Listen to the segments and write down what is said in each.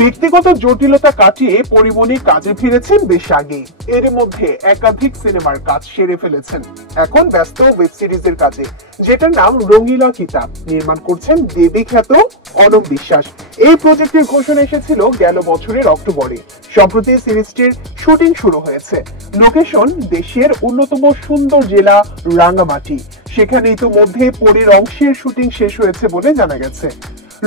ব্যক্তিগত জটিলতা কাটিয়ে পরিমণি কাজে ফিরেছেন বেশ আগে। এর মধ্যে একাধিক সিনেমার কাজ সেরে ফেলেছেন। এখন ব্যস্ত ওয়েব সিরিজের কাজে, যেটার নাম রঙিলা কিতাব। নির্মাণ করছেন দেবী খ্যাত অনব বিশ্বাস। এই প্রজেক্টের ঘোষণা এসেছিল গেল বছরের অক্টোবরে। সম্প্রতি সিরিজটির শুটিং শুরু হয়েছে। লোকেশন দেশের অন্যতম সুন্দর জেলা রাঙ্গামাটি। সেখানে ইতিমধ্যে পরীর অংশের শুটিং শেষ হয়েছে বলে জানা গেছে।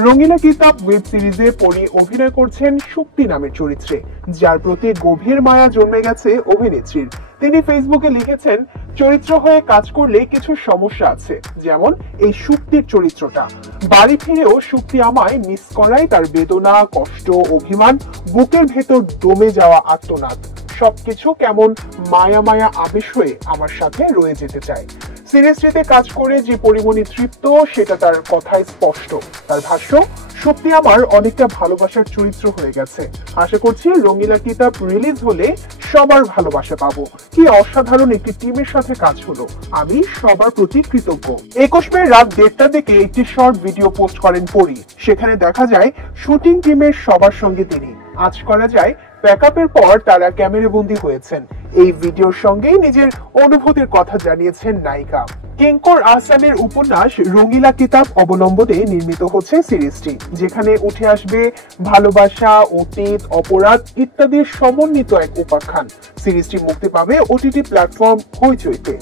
রঙিলা কিতাব ওয়েব সিরিজে পরী অভিনয় করছেন শুক্তি নামের চরিত্রে, যার প্রতি গভীর মায়া জন্মে গেছে অভিনেত্রীর। তিনি ফেসবুকে লিখেছেন, চরিত্র হয়ে কাজ করলে কিছু সমস্যা আছে, যেমন এই শুক্তির চরিত্রটা। বাড়ি ফিরেও শুক্তি আমায় মিস করায় তার বেদনা, কষ্ট, অভিমান, বুকের ভেতর দমে যাওয়া আর্তনাদ সবকিছু কেমন মায়া মায়া আবেশ হয়ে আমার সাথে রয়ে যেতে চায়। সিরিজটিতে কাজ করে যে পরিমণি তৃপ্ত, সেটা তার কথায় স্পষ্ট। তার ভাষ্য, সত্যি আমার অনেকটা ভালোবাসার চরিত্র হয়ে গেছে। আশা করছি রঙিলা কিতাব রিলিজ হলে সবার ভালোবাসা পাবো। কি অসাধারণ একটি টিমের সাথে কাজ হলো, আমি সবার প্রতি কৃতজ্ঞ। 21 মে রাত 1:30টার দিকে একটি শর্ট ভিডিও পোস্ট করেন পরী। সেখানে দেখা যায় শুটিং টিমের সবার সঙ্গে তিনি আজ করা যায় প্যাকআপের পর তারা ক্যামেরাবন্দী হয়েছেন। এই ভিডিওর সঙ্গেই নিজের অনুভূতির কথা জানিয়েছেন নায়িকা। কিঙ্কর আহসানের উপন্যাস রঙিলা কিতাব অবলম্বনে নির্মিত হচ্ছে সিরিজটি, যেখানে উঠে আসবে ভালোবাসা, অতীত, অপরাধ ইত্যাদির সমন্বিত এক উপাখ্যান। সিরিজটি মুক্তি পাবে ওটিটি প্ল্যাটফর্ম হইচইতে।